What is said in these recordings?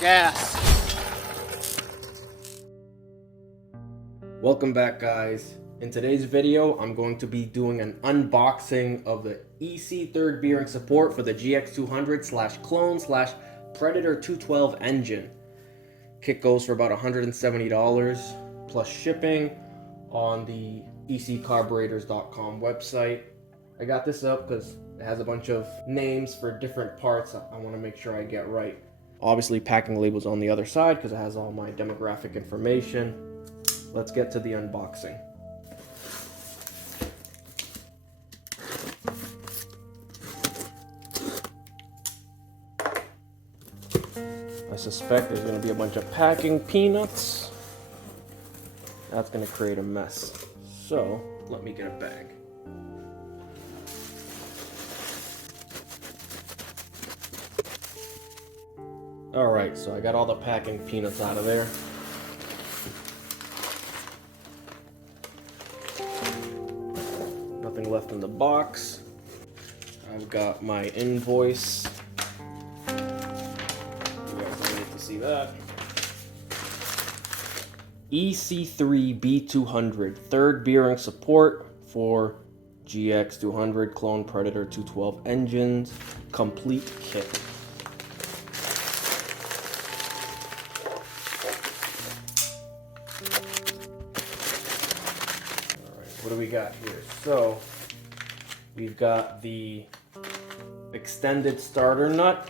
Gas. Welcome back, guys. In today's video, I'm going to be doing an unboxing of the EC third bearing support for the GX200 clone Predator 212 engine. Kit goes for about $170 plus shipping on the eccarburetors.com website. I got this up because it has a bunch of names for different parts I want to make sure I get right. Obviously, packing labels on the other side because it has all my demographic information. Let's get to the unboxing. I suspect there's going to be a bunch of packing peanuts. That's going to create a mess. So, let me get a bag. Alright, so I got all the packing peanuts out of there. Nothing left in the box. I've got my invoice. You guys don't need to see that. EC3B200 third bearing support for GX200 clone Predator 212 engines complete kit. What do we got here? So, we've got the extended starter nut.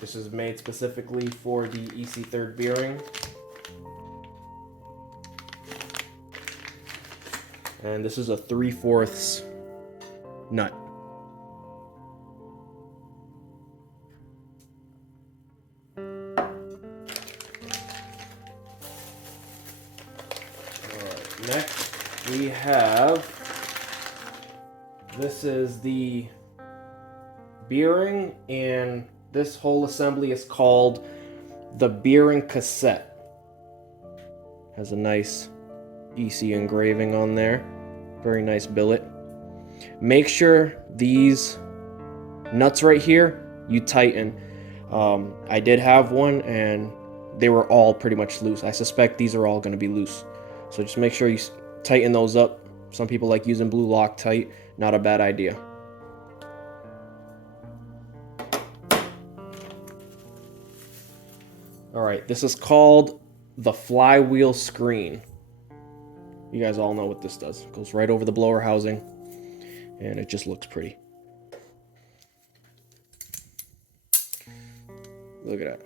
This is made specifically for the EC third bearing. And this is a 3/4 nut. Alright, next we have, this is the bearing, and this whole assembly is called the bearing cassette. Has a nice EC engraving on there. Very nice billet. Make sure these nuts right here, you tighten. I did have one and they were all pretty much loose. I suspect these are all going to be loose. So just make sure you tighten those up. Some people like using blue Loctite. Not a bad idea. Alright, this is called the flywheel screen. You guys all know what this does. It goes right over the blower housing, and it just looks pretty. Look at that.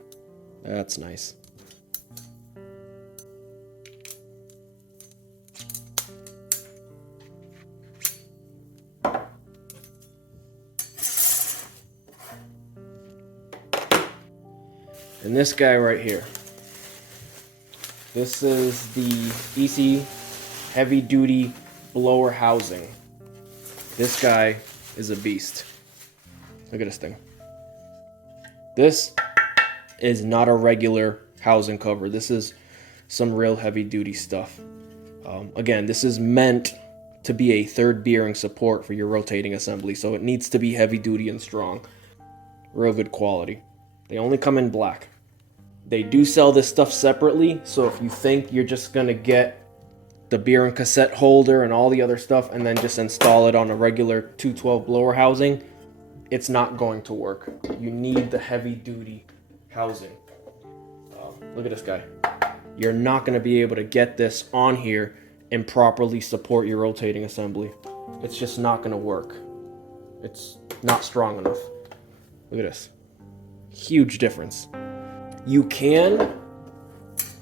That's nice. And this guy right here. This is the EC heavy duty blower housing. This guy is a beast. Look at this thing. This is not a regular housing cover. This is some real heavy duty stuff. Again, this is meant to be a third bearing support for your rotating assembly, so it needs to be heavy duty and strong. Real good quality. They only come in black. They do sell this stuff separately, so if you think you're just gonna get the bearing cassette holder and all the other stuff and then just install it on a regular 212 blower housing, it's not going to work. You need the heavy duty housing. Look at this guy. You're not going to be able to get this on here and properly support your rotating assembly. It's just not going to work. It's not strong enough. Look at this. Huge difference. You can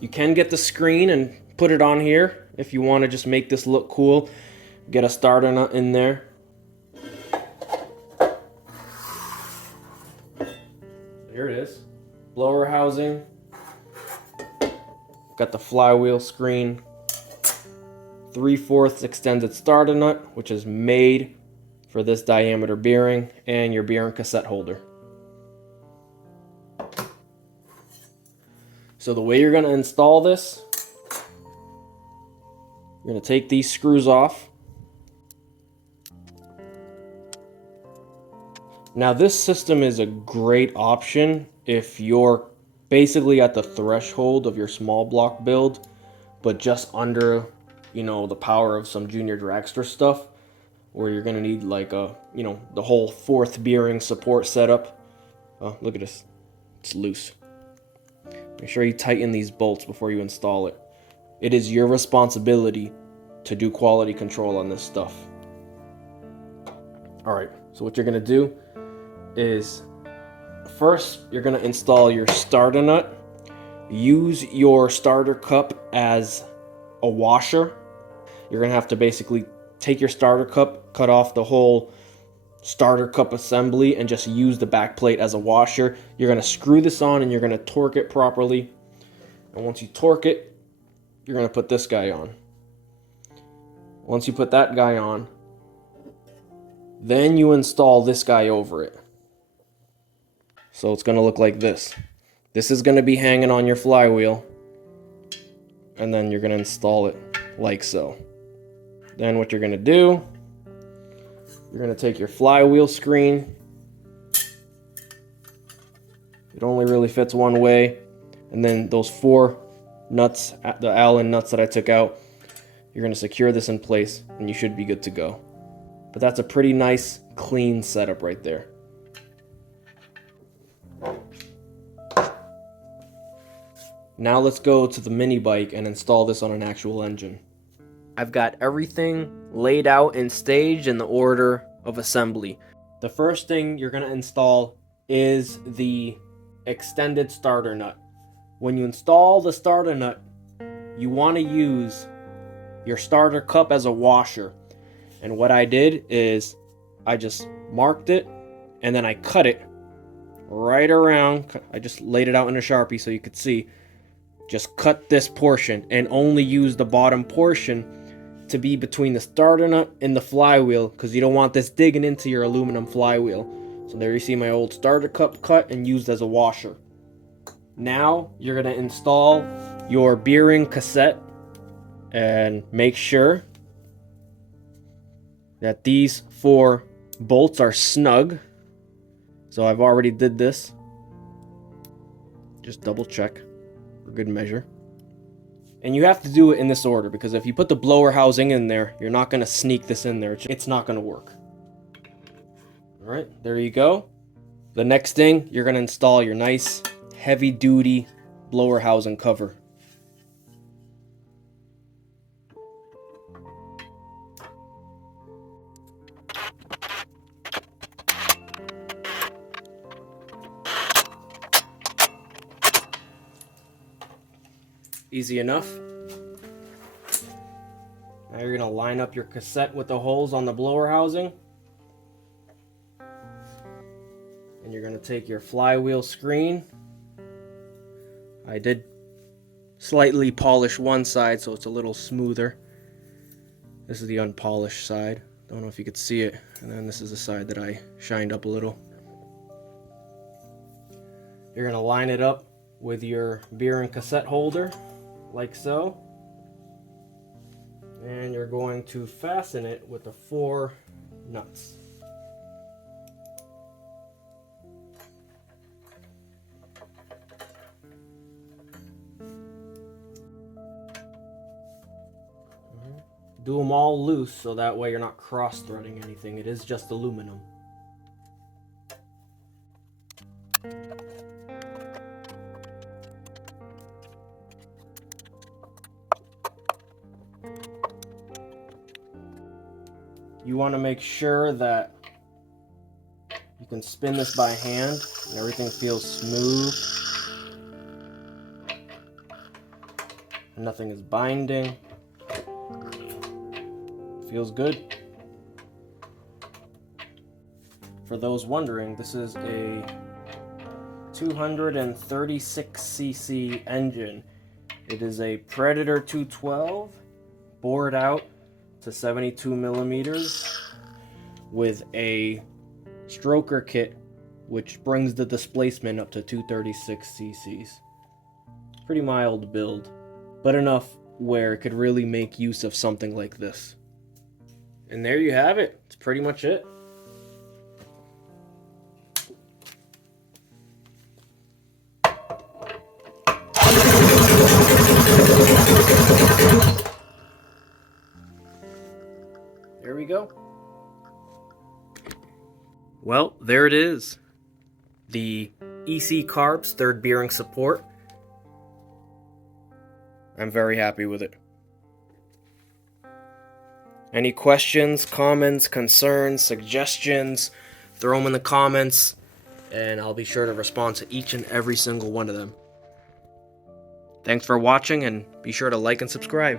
get the screen and put it on here if you want to just make this look cool. Get a starter nut in there. Here it is. Blower housing. Got the flywheel screen. 3/4 extended starter nut, which is made for this diameter bearing, and your bearing cassette holder. So the way you're going to install this, you're going to take these screws off. Now this system is a great option if your basically at the threshold of your small block build, but just under, you know, the power of some junior dragster stuff, where you're gonna need like a, you know, the whole fourth bearing support setup. Oh, look at this, it's loose. Make sure you tighten these bolts before you install it. It is your responsibility to do quality control on this stuff. All right, so what you're gonna do is first you're gonna install your starter nut. Use your starter cup as a washer. You're gonna have to basically take your starter cup, cut off the whole starter cup assembly, and just use the back plate as a washer. You're gonna screw this on and you're gonna torque it properly. And once you torque it, you're gonna put this guy on. Once you put that guy on, then you install this guy over it. So it's gonna look like this. This is gonna be hanging on your flywheel, and then you're gonna install it like so. Then what you're gonna do, you're gonna take your flywheel screen. It only really fits one way. And then those 4 nuts, the Allen nuts that I took out, you're gonna secure this in place and you should be good to go. But that's a pretty nice, clean setup right there. Now let's go to the mini bike and install this on an actual engine. I've got everything laid out and staged in the order of assembly. The first thing you're gonna install is the extended starter nut. When you install the starter nut, you wanna use your starter cup as a washer. And what I did is I just marked it and then I cut it right around. I just laid it out in a Sharpie so you could see. Just cut this portion and only use the bottom portion to be between the starter nut and the flywheel, because you don't want this digging into your aluminum flywheel. So there you see my old starter cup cut and used as a washer. Now you're going to install your bearing cassette and make sure that these 4 bolts are snug. So I've already did this. Just double check for good measure. And you have to do it in this order, because if you put the blower housing in there, you're not going to sneak this in there. It's not going to work. All right, there you go. The next thing, you're going to install your nice heavy duty blower housing cover. Easy enough. Now you're going to line up your cassette with the holes on the blower housing. And you're going to take your flywheel screen. I did slightly polish one side so it's a little smoother. This is the unpolished side. Don't know if you could see it. And then this is the side that I shined up a little. You're going to line it up with your bearing cassette holder, like so. And you're going to fasten it with the 4 nuts. Do them all loose so that way you're not cross-threading anything. It is just aluminum. You want to make sure that you can spin this by hand and everything feels smooth. And nothing is binding. Feels good. For those wondering, this is a 236cc engine. It is a Predator 212 bored out to 72 millimeters with a stroker kit which brings the displacement up to 236 cc's. Pretty mild build, but enough where it could really make use of something like this. And there you have it. It's pretty much it. Well, there it is. The EC Carbs third bearing support. I'm very happy with it. Any questions, comments, concerns, suggestions, throw them in the comments, and I'll be sure to respond to each and every single one of them. Thanks for watching, and be sure to like and subscribe.